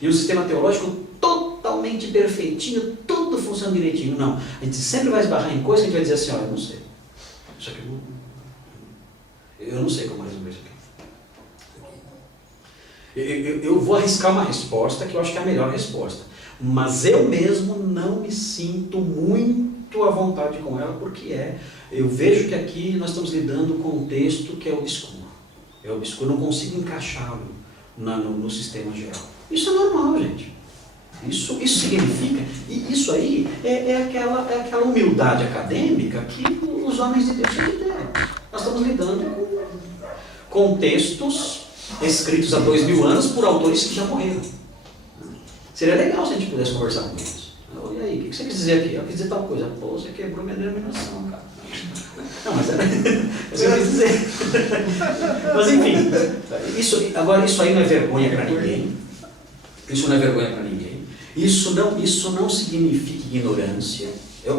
E um sistema teológico totalmente perfeitinho, tudo funciona direitinho. Não, a gente sempre vai esbarrar em coisas que a gente vai dizer assim, olha, eu não sei. Isso aqui eu não sei como resolver isso aqui. Eu vou arriscar uma resposta que eu acho que é a melhor resposta. Mas eu mesmo não me sinto muito à vontade com ela, porque eu vejo que aqui nós estamos lidando com um texto que é obscuro. É obscuro, não consigo encaixá-lo no sistema geral. Isso é normal, gente. Isso significa, e isso aí é aquela humildade acadêmica que os homens de Deus têm que ter. Nós estamos lidando com textos escritos há 2000 anos por autores que já morreram. Seria legal se a gente pudesse conversar com eles. E aí, o que você quis dizer aqui? Eu quis dizer tal coisa. Pô, você quebrou minha denominação, cara. Não, mas era isso que eu quis dizer. Mas enfim, agora isso aí não é vergonha para ninguém. Isso não é vergonha para ninguém. Isso não significa ignorância. É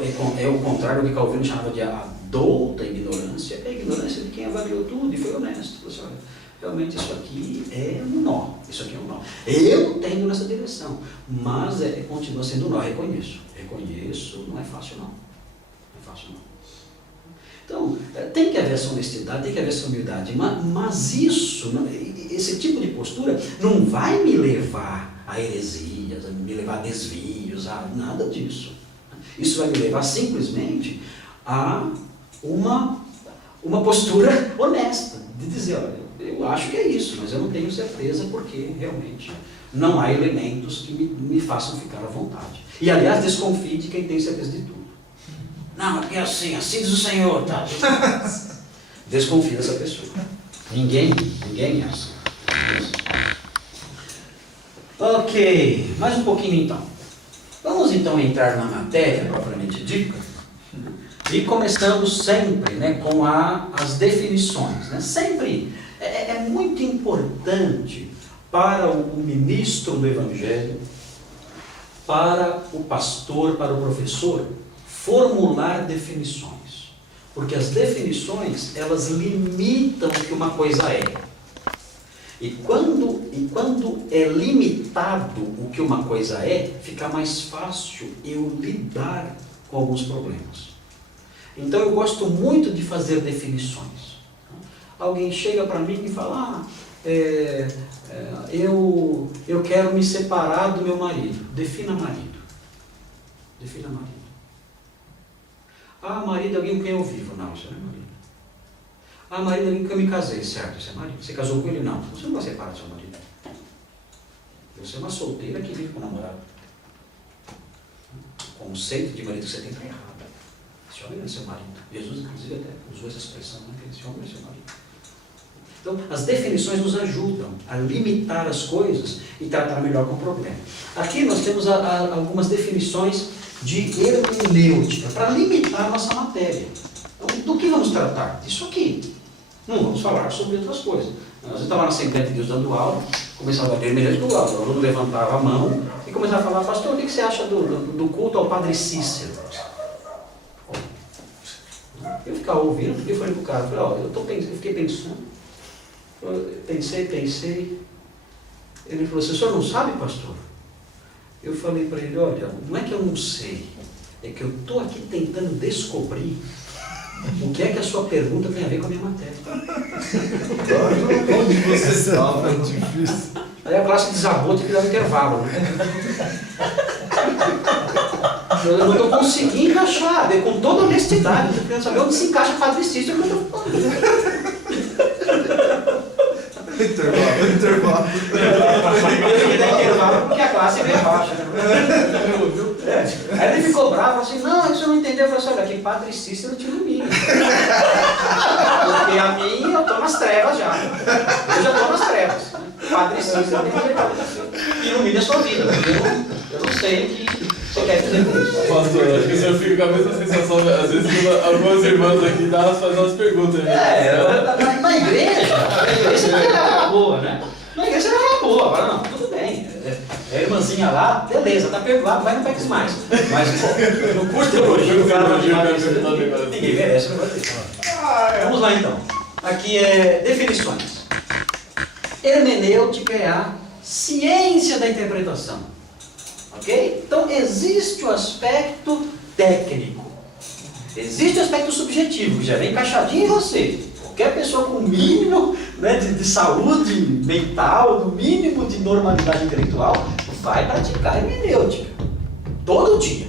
o contrário do que Calvino chamava de adulta ignorância. É a ignorância de quem avaliou tudo e foi honesto. Falou assim, olha, realmente isso aqui é um nó. Isso aqui é um nó. Eu tendo nessa direção, mas continua sendo um nó. Reconheço, não é fácil não. Não é fácil não. Então, tem que haver essa honestidade, tem que haver essa humildade, mas esse tipo de postura não vai me levar a heresias, me levar a desvios, a nada disso. Isso vai me levar simplesmente a uma postura honesta, de dizer, olha, eu acho que é isso, mas eu não tenho certeza porque realmente não há elementos que me façam ficar à vontade. E aliás, desconfie de quem tem certeza de tudo. Não, é assim diz o Senhor, tá? Desconfie dessa pessoa. Ninguém é assim. Ok, mais um pouquinho então. Vamos então entrar na matéria propriamente dita. E começamos sempre, com as definições. Sempre é muito importante para o ministro do Evangelho, para o pastor, para o professor, formular definições. Porque as definições, elas limitam o que uma coisa é. E quando é limitado o que uma coisa é, fica mais fácil eu lidar com alguns problemas. Então eu gosto muito de fazer definições. Alguém chega para mim e fala, eu quero me separar do meu marido. Defina marido. Defina marido. Marido é alguém com quem eu vivo. Não, isso não é marido. Marido é alguém com quem eu me casei. Certo, isso é marido. Você casou com ele? Não. Você não vai separar do seu marido. Você é uma solteira que vive com o namorado. O conceito de marido que você tem está errado. Esse homem não é seu marido. Jesus, inclusive, até usou essa expressão, esse homem é seu marido. Então, as definições nos ajudam a limitar as coisas e tratar melhor com o problema. Aqui nós temos algumas definições de hermenêutica, para limitar a nossa matéria. Então, do que vamos tratar? Disso aqui. Não vamos falar sobre outras coisas. Nós estávamos na Assembleia de Deus dando aula, começava a ler hermenêutica, o aluno levantava a mão e começava a falar, pastor, o que você acha do culto ao Padre Cícero? Eu ficava ouvindo, porque eu falei para o cara, eu fiquei pensando, pensei. Ele falou assim, o senhor não sabe, pastor? Eu falei para ele, olha, não é que eu não sei, é que eu estou aqui tentando descobrir o que é que a sua pergunta tem a ver com a minha matéria. Onde você estava? É difícil. Aí a classe desabou, tinha que dar um intervalo. Eu não estou conseguindo achar, com toda honestidade, estou querendo saber onde se encaixa o Padre Cícero que eu estou falando. Intervalo. Eu ia dar intervalo porque a classe veio abaixo. Aí ele ficou bravo, assim, não, isso eu não entendeu. Eu falei assim, olha, que Padre Cícero te ilumina. Porque a mim, eu estou nas trevas já. Eu já estou nas trevas. Padre Cícero tem que ilumina a sua vida. Eu não sei o que você quer dizer com isso. Pastor, acho que o senhor fica com a mesma sensação, às vezes, quando algumas irmãs aqui dão fazem umas perguntas. Na igreja você vai levar uma boa, né? Na igreja você vai levar uma boa, agora não, tudo bem. A irmãzinha lá, beleza, tá perdoado, vai no PEX mais. Mas, pô, no curso de teologia, o cara vai chamar isso. Ninguém merece, não vai ter. Vamos lá então. Aqui é definições. Hermenêutica é a ciência da interpretação. Ok? Então, existe o aspecto técnico. Existe o aspecto subjetivo, que já vem encaixadinho em você. Qualquer pessoa com o mínimo, né, de saúde mental, do mínimo de normalidade intelectual, vai praticar hermenêutica. Todo dia.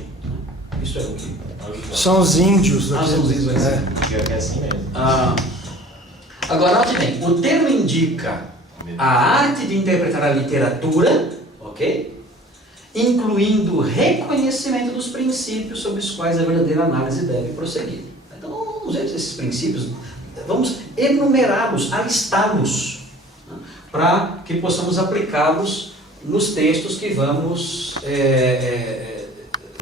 Isso é o que? São os índios. São os índios, É assim mesmo. Agora, note bem, o termo indica a arte de interpretar a literatura, ok? Incluindo o reconhecimento dos princípios sobre os quais a verdadeira análise deve prosseguir. Então, vamos ver esses princípios, vamos enumerá-los, alistá-los, né, para que possamos aplicá-los nos textos que vamos,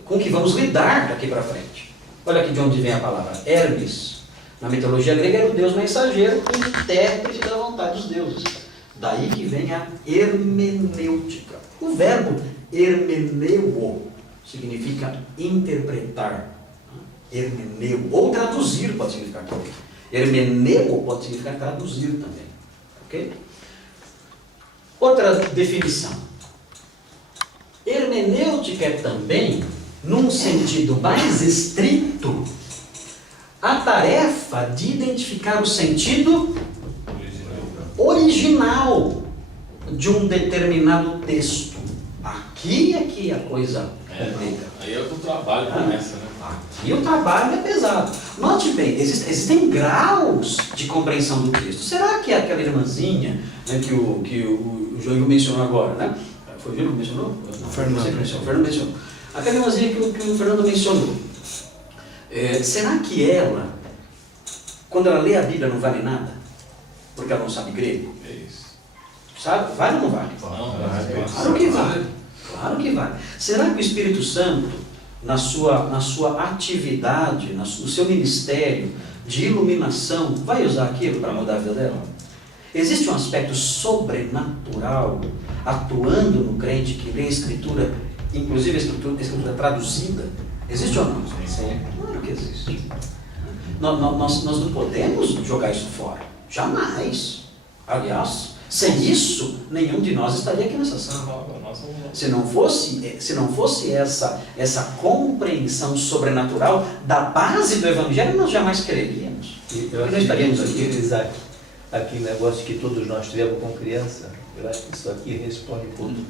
com que vamos lidar daqui para frente. Olha aqui de onde vem a palavra Hermes. Na mitologia grega era o deus mensageiro, intérprete da vontade dos deuses. Daí que vem a hermenêutica. O verbo hermeneuo significa interpretar. Hermeneu, ou traduzir pode significar também. Hermeneu pode significar traduzir também. Ok? Outra definição. Hermenêutica é também, num sentido mais estrito, a tarefa de identificar o sentido original de um determinado texto. Aqui é que a coisa complica. Aí é que o trabalho começa, né? Aqui o trabalho é pesado. Note bem, existem graus de compreensão do texto. Será que aquela irmãzinha, né, que o João mencionou agora, né? Foi o João que mencionou? O Fernando mencionou. Aquela irmãzinha que o Fernando mencionou. Será que ela, quando ela lê a Bíblia, não vale nada? Porque ela não sabe grego? É isso. Sabe? Vale ou não vale? Claro que vale. Claro que vale. Será que o Espírito Santo, na sua atividade, no seu ministério de iluminação, vai usar aquilo para mudar a vida dela? Existe um aspecto sobrenatural atuando no crente que lê a Escritura, inclusive a Escritura traduzida? Existe ou não? Sim. Claro que existe. Nós não podemos jogar isso fora. Jamais. Aliás, sem isso, nenhum de nós estaria aqui nessa sala. Se não fosse essa compreensão sobrenatural da base do Evangelho, nós jamais creríamos. Eu não estaríamos aqui. Isaac, aqui o negócio que todos nós tivemos com criança, eu acho que isso aqui responde por tudo.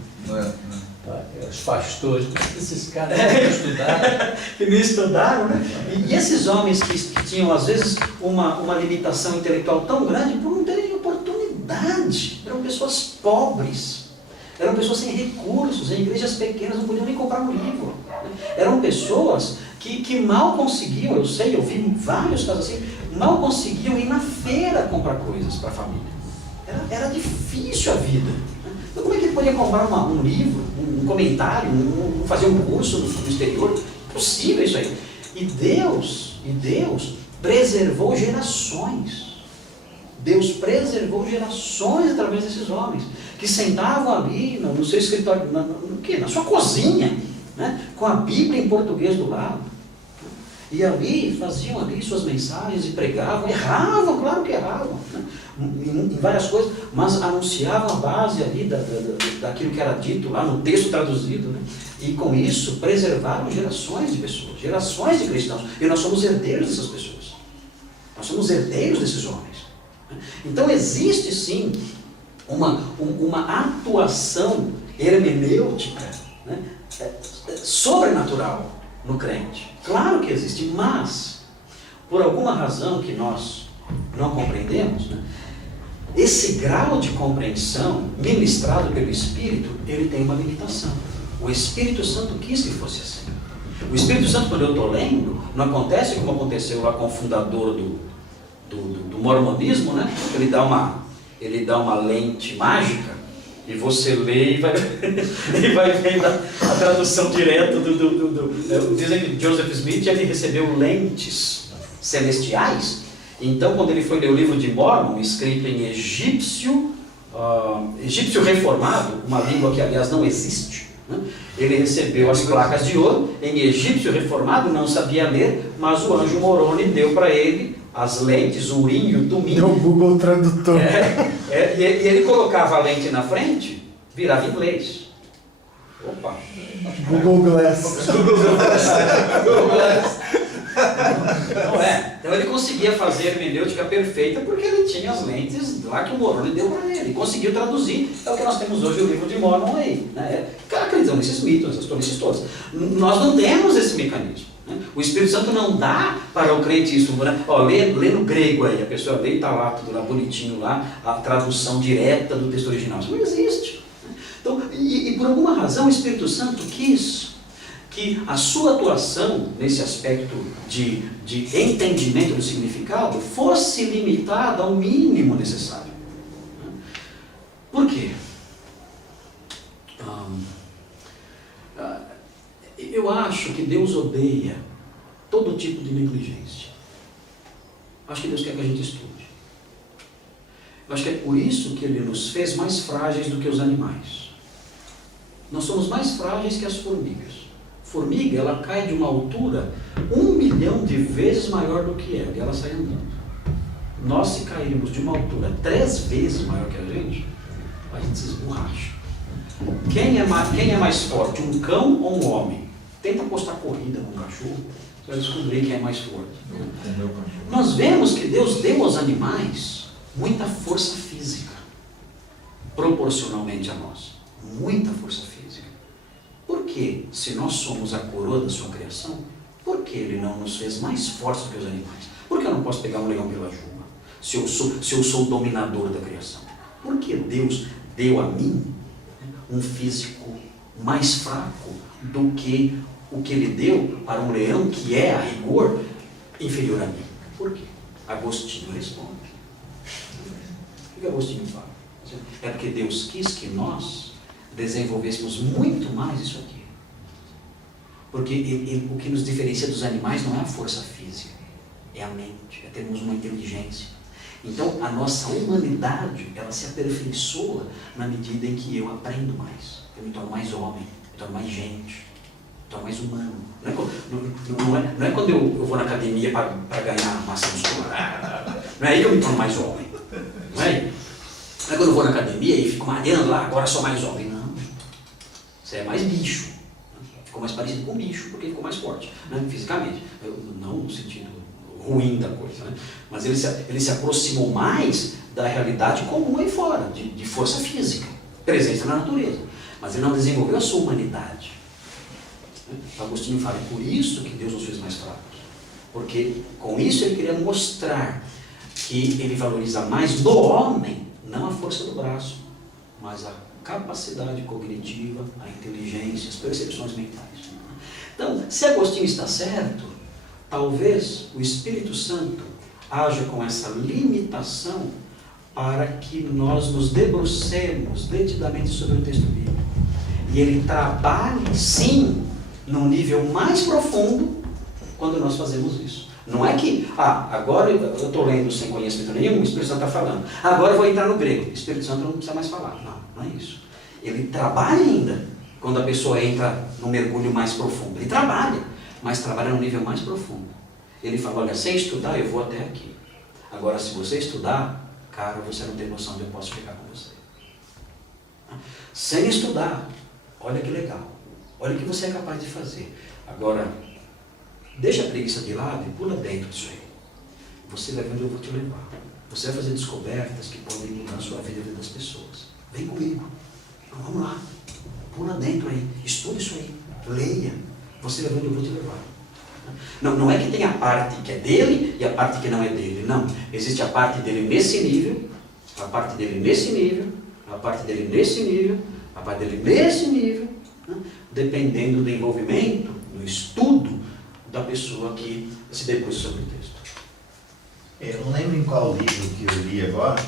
Tá? Os pastores, esses caras que não estudaram. Que não estudaram, né? E esses homens que tinham, às vezes, uma limitação intelectual tão grande por não terem oportunidade. Eram pessoas pobres, eram pessoas sem recursos, em igrejas pequenas não podiam nem comprar um livro. Eram pessoas que mal conseguiam, eu vi vários casos assim, mal conseguiam ir na feira comprar coisas para a família. Era difícil a vida. Então, como é que ele podia comprar um livro, um comentário, fazer um curso no exterior? Impossível isso aí. E Deus preservou gerações. Deus preservou gerações através desses homens, que sentavam ali no seu escritório, na sua cozinha, né, com a Bíblia em português do lado. E ali faziam ali suas mensagens e pregavam, erravam, claro que erravam, né, em várias coisas, mas anunciavam a base ali daquilo que era dito lá no texto traduzido, né, e com isso preservaram gerações de pessoas, gerações de cristãos, e nós somos herdeiros dessas pessoas, nós somos herdeiros desses homens. Então existe sim uma atuação hermenêutica, né, sobrenatural no crente. Claro que existe, mas por alguma razão que nós não compreendemos, né, esse grau de compreensão ministrado pelo Espírito, ele tem uma limitação. O Espírito Santo quis que fosse assim. O Espírito Santo, quando eu estou lendo, não acontece como aconteceu lá com o fundador do mormonismo, né? Ele dá uma lente mágica e você lê e vai vendo a tradução direta dizem que Joseph Smith ele recebeu lentes celestiais. Então, quando ele foi ler o livro de Mormon, escrito em egípcio reformado, uma língua que aliás não existe, né? Ele recebeu as placas de ouro em egípcio reformado, não sabia ler, mas o anjo Moroni deu para ele as lentes, o Urim e o Tumim. Deu o Google Tradutor. E ele colocava a lente na frente virava inglês. Opa! Google Glass. Não é? Então ele conseguia fazer a hermenêutica perfeita porque ele tinha as lentes lá que o Moroni deu para ele. Conseguiu traduzir. É o que nós temos hoje, o livro de Mormon aí. Né? Acreditam nesses mitos, essas tolices todas. Nós não temos esse mecanismo. Né? O Espírito Santo não dá para o crente isso. Né? Ó, lê no grego aí, a pessoa lê e está lá, tudo lá bonitinho lá, a tradução direta do texto original. Isso não existe. Né? Então, e por alguma razão o Espírito Santo quis que a sua atuação nesse aspecto de entendimento do significado fosse limitada ao mínimo necessário. Por quê? Eu acho que Deus odeia todo tipo de negligência. Acho que Deus quer que a gente estude. Eu acho que é por isso que Ele nos fez mais frágeis do que os animais. Nós somos mais frágeis que as formigas. Formiga, ela cai de uma altura 1 milhão de vezes maior do que ela, e ela sai andando. Nós, se cairmos de uma altura 3 vezes maior que a gente se esborracha. Quem é mais forte, um cão ou um homem? Tenta apostar corrida com um cachorro, você vai descobrir quem é mais forte. Nós vemos que Deus deu aos animais muita força física, proporcionalmente a nós. Muita força física. Por que, se nós somos a coroa da sua criação, por que Ele não nos fez mais fortes do que os animais? Por que eu não posso pegar um leão pela juba, se eu sou o dominador da criação? Por que Deus deu a mim um físico mais fraco do que o que Ele deu para um leão que é, a rigor, inferior a mim? Por quê? Agostinho responde. O que Agostinho fala? É porque Deus quis que nós desenvolvêssemos muito mais isso aqui. Porque o que nos diferencia dos animais não é a força física, é a mente, é termos uma inteligência. Então, a nossa humanidade, ela se aperfeiçoa na medida em que eu aprendo mais. Eu me torno mais homem, me torno mais gente, me torno mais humano. Não é quando eu vou na academia para ganhar massa muscular. Não é aí que eu me torno mais homem. Não é aí. Não é quando eu vou na academia e fico malhando lá, agora sou mais homem. Não. Você é mais bicho. Ficou mais parecido com um bicho, porque ficou mais forte, né, fisicamente. Não no sentido ruim da coisa, né? Mas ele se aproximou mais da realidade comum aí fora, de força física, presença na natureza. Mas ele não desenvolveu a sua humanidade. O Agostinho fala, é por isso que Deus nos fez mais fracos. Porque com isso ele queria mostrar que ele valoriza mais no homem, não a força do braço, mas a capacidade cognitiva, a inteligência, as percepções mentais. Então, se Agostinho está certo, talvez o Espírito Santo haja com essa limitação para que nós nos debrucemos detidamente sobre o texto bíblico. E ele trabalhe, sim, num nível mais profundo quando nós fazemos isso. Não é que, agora eu estou lendo sem conhecimento nenhum, o Espírito Santo está falando. Agora eu vou entrar no grego. O Espírito Santo não precisa mais falar. Não é isso. Ele trabalha ainda quando a pessoa entra num mergulho mais profundo. Ele trabalha, mas trabalha num nível mais profundo. Ele fala, olha, sem estudar eu vou até aqui. Agora, se você estudar, cara, você não tem noção de eu posso ficar com você. Sem estudar, olha que legal. Olha o que você é capaz de fazer. Agora, deixa a preguiça de lado e pula dentro disso aí. Você vai ver onde eu vou te levar. Você vai fazer descobertas que podem mudar a sua vida e a vida das pessoas. Vem comigo. Então, vamos lá. Pula dentro aí. Estuda isso aí. Leia. Você vai ver onde eu vou te levar. Não é que tem a parte que é dele e a parte que não é dele. Não. Existe a parte dele nesse nível, a parte dele nesse nível, a parte dele nesse nível, a parte dele nesse nível, né? Dependendo do envolvimento, do estudo da pessoa que se debruça sobre o texto. Eu não lembro em qual livro que eu li agora,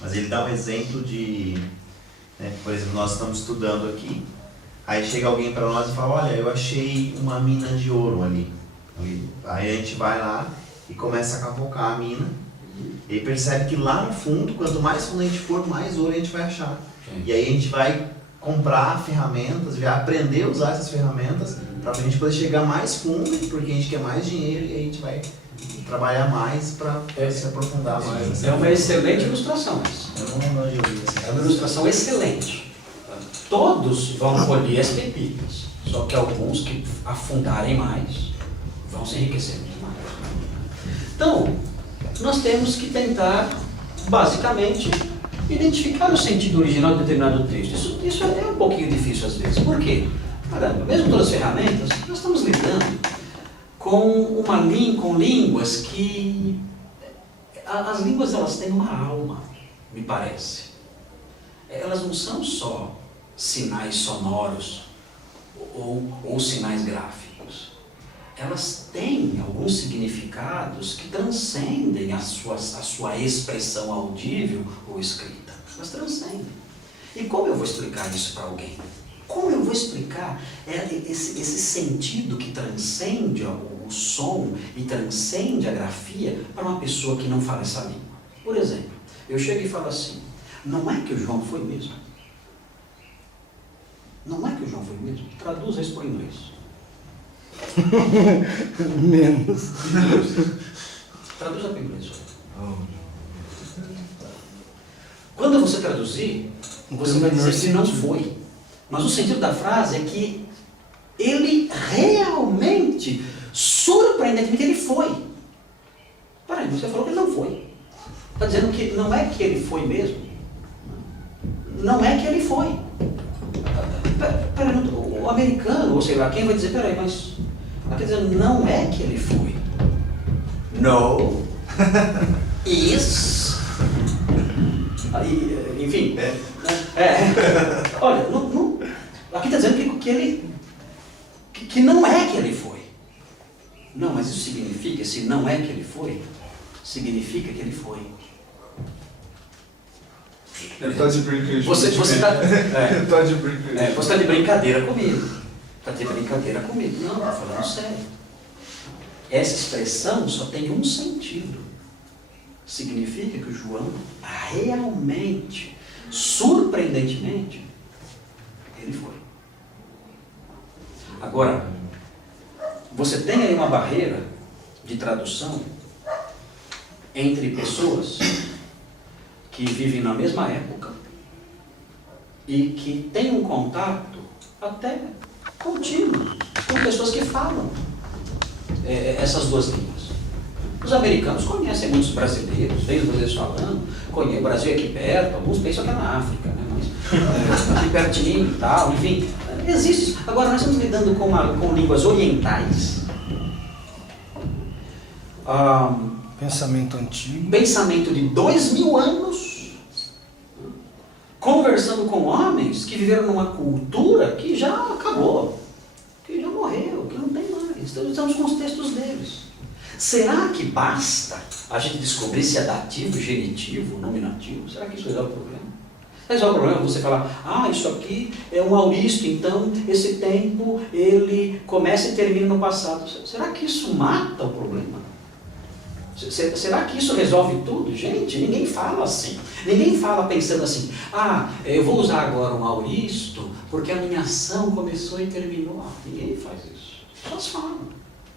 mas ele dá um exemplo de, né, por exemplo, nós estamos estudando aqui, aí chega alguém para nós e fala, olha, eu achei uma mina de ouro ali. Aí a gente vai lá e começa a cavocar a mina, e percebe que lá no fundo, quanto mais fundo a gente for, mais ouro a gente vai achar. Sim. E aí a gente vai comprar ferramentas, vai aprender a usar essas ferramentas para a gente poder chegar mais fundo, porque a gente quer mais dinheiro e a gente vai trabalhar mais para se aprofundar mais. É uma excelente ilustração. Eu não lembro onde eu vi. É uma ilustração excelente. todos vão colher as pepitas, só que alguns que afundarem mais vão se enriquecer muito mais. Então, nós temos que tentar, basicamente, identificar o sentido original de determinado texto. Isso é um pouquinho difícil às vezes. Por quê? Caramba, mesmo com todas as ferramentas, nós estamos lidando com línguas que... As línguas, elas têm uma alma, me parece. Elas não são só sinais sonoros ou sinais gráficos. Elas têm alguns significados que transcendem a sua expressão audível ou escrita. Elas transcendem. E como eu vou explicar isso para alguém? Como eu vou explicar esse sentido que transcende o som e transcende a grafia para uma pessoa que não fala essa língua? Por exemplo, eu chego e falo assim, não é que o João foi mesmo? Não é que o João foi mesmo? Traduza isso para o inglês. Menos. Traduza para o inglês. Quando você traduzir, você vai dizer que não foi. Mas o sentido da frase é que ele realmente, surpreendentemente, ele foi. Peraí, você falou que ele não foi. Está dizendo que não é que ele foi mesmo? Não é que ele foi. Peraí, o americano, ou sei lá quem, vai dizer, peraí, mas... Está dizendo, não é que ele foi. No. Is. Enfim. Olha, aqui está dizendo que não é que ele foi. Não, mas isso significa, se não é que ele foi, significa que ele foi. Ele está de brincadeira. Você está de brincadeira. você tá de brincadeira comigo. Está de brincadeira comigo. Não, estou falando sério. Essa expressão só tem um sentido. Significa que o João realmente, surpreendentemente, ele foi. Agora, você tem aí uma barreira de tradução entre pessoas que vivem na mesma época e que têm um contato até contínuo com pessoas que falam essas duas línguas. Os americanos conhecem muitos brasileiros, veem os brasileiros falando, conhecem o Brasil aqui perto, alguns pensam que é na África, né? Mas aqui pertinho e tal, enfim, existe isso. Agora, nós estamos lidando com línguas orientais. Pensamento antigo. Pensamento de 2000 anos, conversando com homens que viveram numa cultura que já acabou, que já morreu, que não tem mais. Estamos com os textos deles. Será que basta a gente descobrir se é dativo, genitivo, nominativo? Será que isso resolve o problema? Resolve o problema você falar, isso aqui é um auristo, então esse tempo ele começa e termina no passado. Será que isso mata o problema? Será que isso resolve tudo? Gente, ninguém fala assim. Ninguém fala pensando assim, eu vou usar agora um auristo porque a minha ação começou e terminou. Ninguém faz isso. As pessoas falam.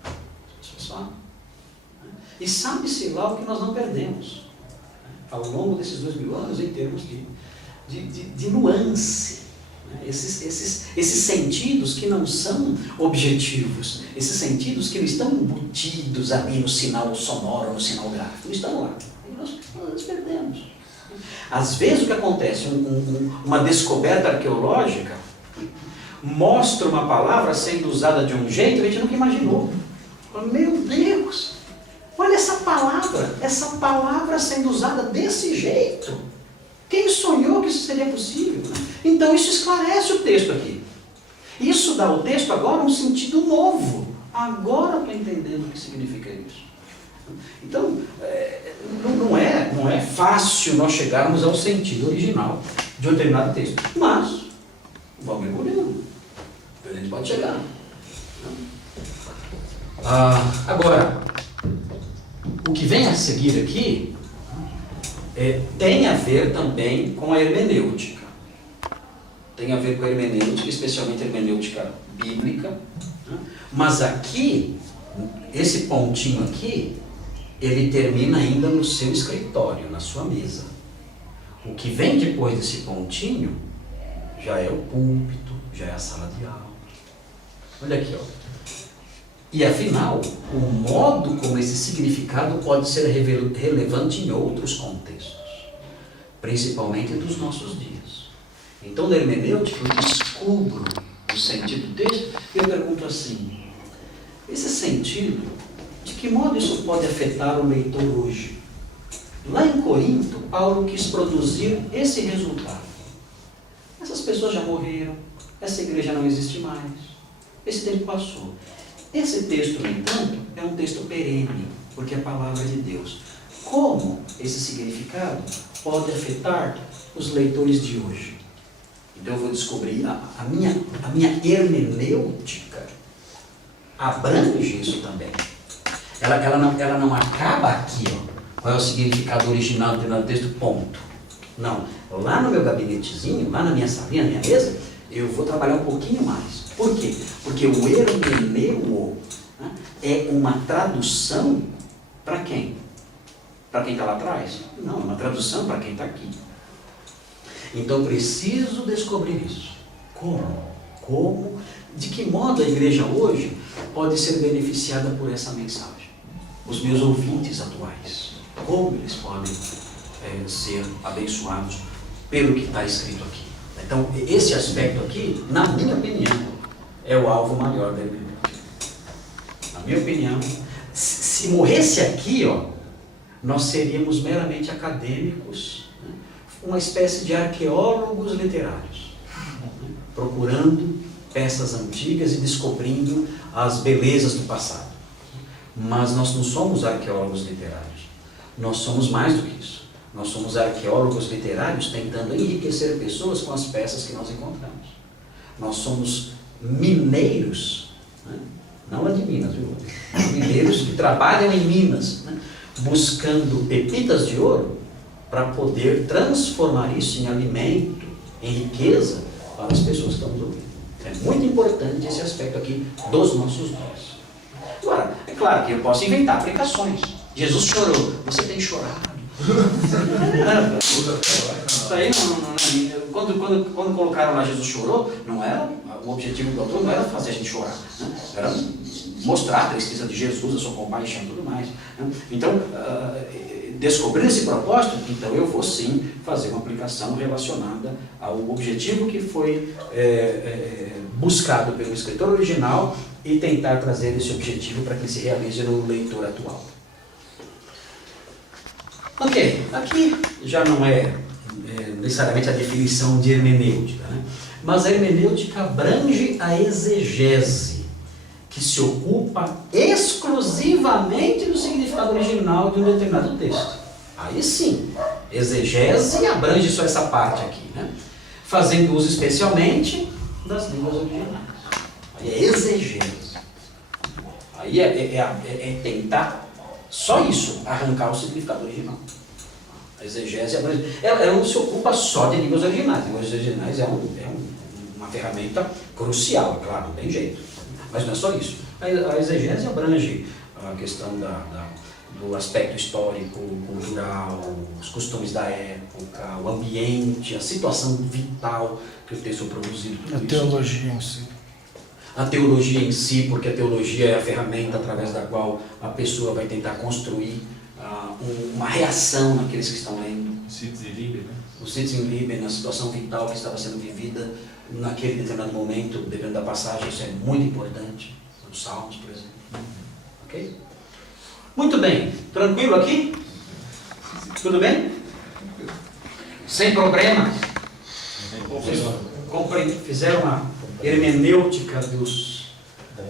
As pessoas falam. E sabe-se lá o que nós não perdemos ao longo desses 2000 anos em termos de nuance. Esses sentidos que não são objetivos, esses sentidos que não estão embutidos ali no sinal sonoro, no sinal gráfico, não estão lá. E nós perdemos. Às vezes o que acontece, uma descoberta arqueológica mostra uma palavra sendo usada de um jeito que a gente nunca imaginou. Meu Deus! Olha essa palavra sendo usada desse jeito. Quem sonhou que isso seria possível? Então isso esclarece o texto aqui. Isso dá ao texto agora um sentido novo. Agora eu estou entendendo o que significa isso. Então, não é fácil nós chegarmos ao sentido original de um determinado texto. Mas, vamos mergulhando. A gente pode chegar. Agora, o que vem a seguir aqui tem a ver também com a hermenêutica. Tem a ver com a hermenêutica, especialmente a hermenêutica bíblica. Mas aqui, esse pontinho aqui, ele termina ainda no seu escritório, na sua mesa. O que vem depois desse pontinho já é o púlpito, já é a sala de aula. Olha aqui, ó. E afinal, o modo como esse significado pode ser relevante em outros contextos, principalmente dos nossos dias. Então, na hermenêutica, eu descubro o sentido do texto e eu pergunto assim: esse sentido, de que modo isso pode afetar o leitor hoje? Lá em Corinto, Paulo quis produzir esse resultado. Essas pessoas já morreram, essa igreja não existe mais, esse tempo passou. Esse texto, no entanto, é um texto perene, porque é a palavra de Deus. Como esse significado pode afetar os leitores de hoje? Então eu vou descobrir, a minha hermenêutica abrange isso também. Ela não acaba aqui, ó. Qual é o significado original do texto, ponto. Não. Lá no meu gabinetezinho, lá na minha salinha, na minha mesa, eu vou trabalhar um pouquinho mais. Por quê? Porque o hermeneu, né, é uma tradução para quem? Para quem está lá atrás? Não, é uma tradução para quem está aqui. Então preciso descobrir isso. Como? De que modo a igreja hoje pode ser beneficiada por essa mensagem? Os meus ouvintes atuais, como eles podem ser abençoados pelo que está escrito aqui? Então, esse aspecto aqui, na minha opinião, é o alvo maior da hermenêutica. Na minha opinião, se morresse aqui, ó, nós seríamos meramente acadêmicos, né? Uma espécie de arqueólogos literários, né? Procurando peças antigas e descobrindo as belezas do passado. Mas nós não somos arqueólogos literários. Nós somos mais do que isso. Nós somos arqueólogos literários tentando enriquecer pessoas com as peças que nós encontramos. Nós somos mineiros, né? Não é de Minas, viu? Mineiros que trabalham em Minas, né? Buscando pepitas de ouro para poder transformar isso em alimento, em riqueza para as pessoas que estão nos ouvindo. É muito importante esse aspecto aqui dos nossos dias. Agora, é claro que eu posso inventar aplicações. Jesus chorou, você tem chorado. Isso aí quando colocaram lá Jesus chorou, não era, o objetivo do autor não era fazer a gente chorar, né? Era mostrar a tristeza de Jesus, a sua compaixão e tudo mais, né? Então, descobrir esse propósito, então eu vou sim fazer uma aplicação relacionada ao objetivo que foi buscado pelo escritor original e tentar trazer esse objetivo para que ele se realize no leitor atual. Ok, aqui já não é necessariamente a definição de hermenêutica, né? Mas a hermenêutica abrange a exegese, que se ocupa exclusivamente do significado original de um determinado texto. Aí sim, exegese abrange só essa parte aqui, né? Fazendo uso especialmente das línguas originais. Aí é exegese. Aí é tentar só isso, arrancar o significado original. A exegese ela não se ocupa só de línguas originais. Línguas originais é uma ferramenta crucial, é claro, não tem jeito. Mas não é só isso. A exegese abrange a questão do aspecto histórico, cultural, os costumes da época, o ambiente, a situação vital que o texto produzido. A teologia em si. A teologia em si, porque a teologia é a ferramenta através da qual a pessoa vai tentar construir uma reação naqueles que estão lendo. O Sitz in Liebe, né? O Sitz in Liebe, na situação vital que estava sendo vivida naquele determinado momento, dependendo da passagem, isso é muito importante. Os Salmos, por exemplo. Ok? Muito bem. Tranquilo aqui? Tudo bem? Sem problema? Vocês fizeram uma hermenêutica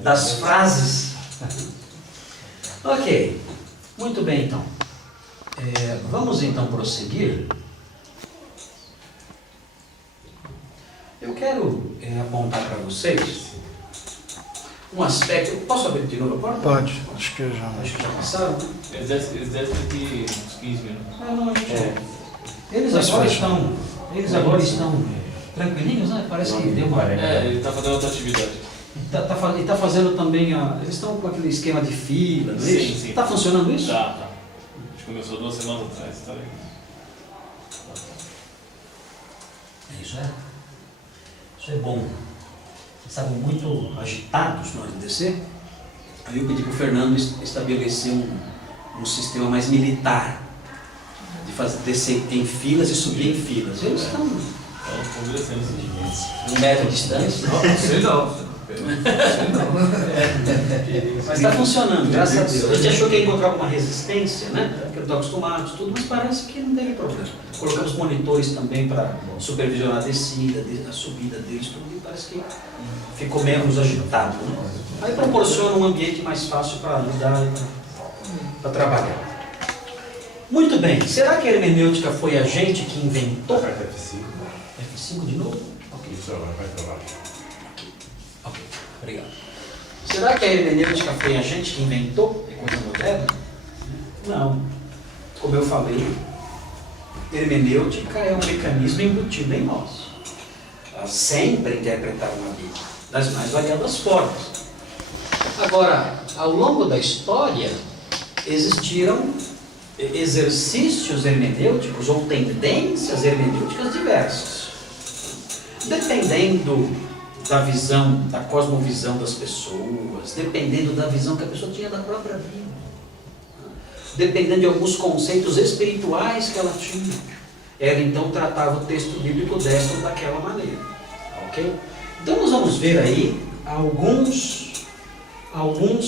das frases? Ok. Muito bem, então. Vamos então prosseguir. Eu quero apontar para vocês um aspecto. Posso abrir de novo a porta? Pode, acho que já. Acho que já passaram, né? Eles devem ter aqui uns 15 minutos. Não, Eles agora estão tranquilinhos, né? Parece que deu uma. Ele está fazendo outra atividade. E tá fazendo também eles estão com aquele esquema de fila, não é isso? Sim. Está funcionando isso? Tá. A gente começou 2 semanas atrás, tá legal. É isso, é. Isso é bom. Eles estavam muito agitados na hora de descer. Aí eu pedi para o Fernando estabelecer um sistema mais militar, de fazer descer em filas e subir em filas. Eles estão Conversando esses 1 metro de distância. Não sei não. Mas está funcionando, graças a Deus. A gente achou que ia encontrar alguma resistência, né? Porque eu estou acostumado, tudo, mas parece que não teve problema. Colocamos monitores também para supervisionar a descida, a subida deles, tudo, e parece que ficou menos agitado. Né? Aí proporciona um ambiente mais fácil para ajudar e para trabalhar. Muito bem, será que a hermenêutica foi a gente que inventou? F5 de novo? Ok. Ok, obrigado. Será que a hermenêutica foi a gente que inventou? É coisa moderna? Não. Como eu falei, hermenêutica é um mecanismo embutido em nós. Sempre interpretar uma Bíblia, das mais variadas formas. Agora, ao longo da história, existiram exercícios hermenêuticos ou tendências hermenêuticas diversas. Dependendo da visão, da cosmovisão das pessoas, dependendo da visão que a pessoa tinha da própria vida, dependendo de alguns conceitos espirituais que ela tinha. Ela então tratava o texto bíblico desta ou daquela maneira. Ok? Então nós vamos ver aí alguns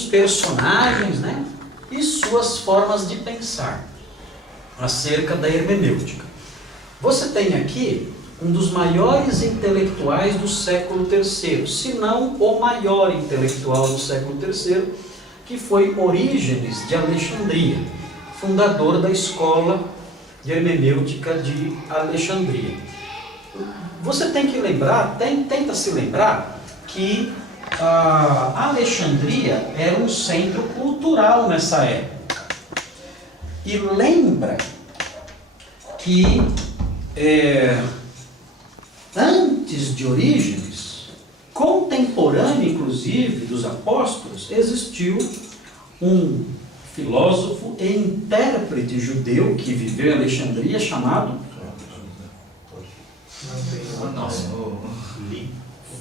personagens, né, e suas formas de pensar acerca da hermenêutica. Você tem aqui um dos maiores intelectuais do século III, se não o maior intelectual do século III, que foi Orígenes de Alexandria, fundador da escola de hermenêutica de Alexandria. Você tem que lembrar, tenta se lembrar, que a Alexandria era um centro cultural nessa época. E lembra que antes de Orígenes, contemporâneo inclusive dos apóstolos, existiu um filósofo e intérprete judeu que viveu em Alexandria chamado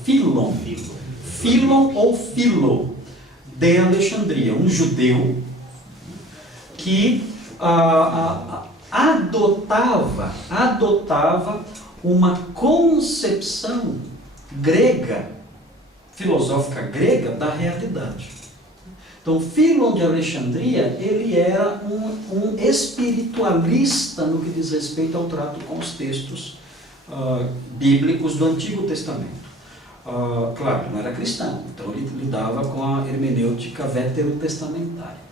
Filon. Filon ou Filo de Alexandria, um judeu que adotava uma concepção grega, filosófica grega, da realidade. Então, Filon de Alexandria, ele era um espiritualista no que diz respeito ao trato com os textos bíblicos do Antigo Testamento. Claro, não era cristão, então ele lidava com a hermenêutica veterotestamentária.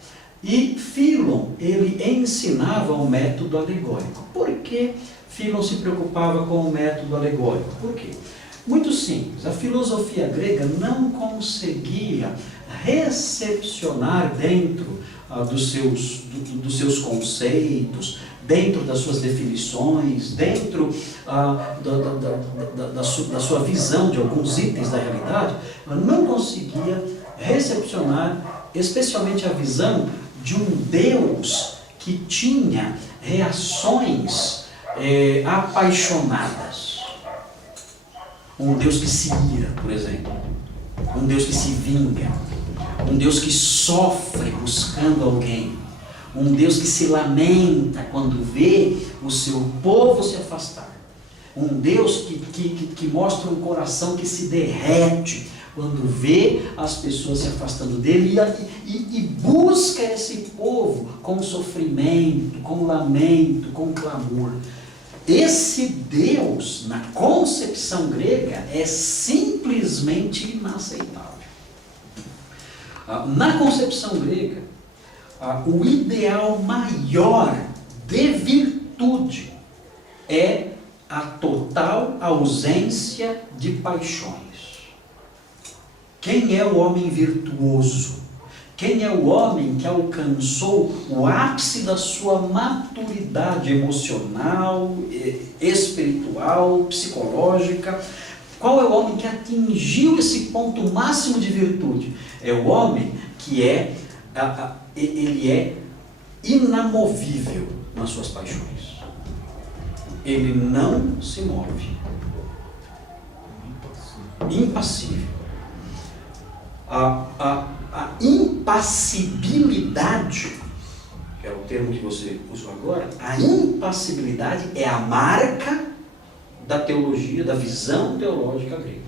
E Filon, ele ensinava o método alegórico. Por que Filon se preocupava com o método alegórico? Por quê? Muito simples, a filosofia grega não conseguia recepcionar dentro dos seus conceitos, dentro das suas definições, dentro da sua visão de alguns itens da realidade, ela não conseguia recepcionar especialmente a visão de um Deus que tinha reações apaixonadas. Um Deus que se ira, por exemplo. Um Deus que se vinga. Um Deus que sofre buscando alguém. Um Deus que se lamenta quando vê o seu povo se afastar. Um Deus que mostra um coração que se derrete quando vê as pessoas se afastando dele e busca esse povo com sofrimento, com lamento, com clamor. Esse Deus, na concepção grega, é simplesmente inaceitável. Na concepção grega, o ideal maior de virtude é a total ausência de paixões. Quem é o homem virtuoso? Quem é o homem que alcançou o ápice da sua maturidade emocional, espiritual, psicológica? Qual é o homem que atingiu esse ponto máximo de virtude? É o homem que ele é inamovível nas suas paixões. Ele não se move. Impassível. A impassibilidade, que é o termo que você usou agora, a impassibilidade é a marca da teologia, da visão teológica grega.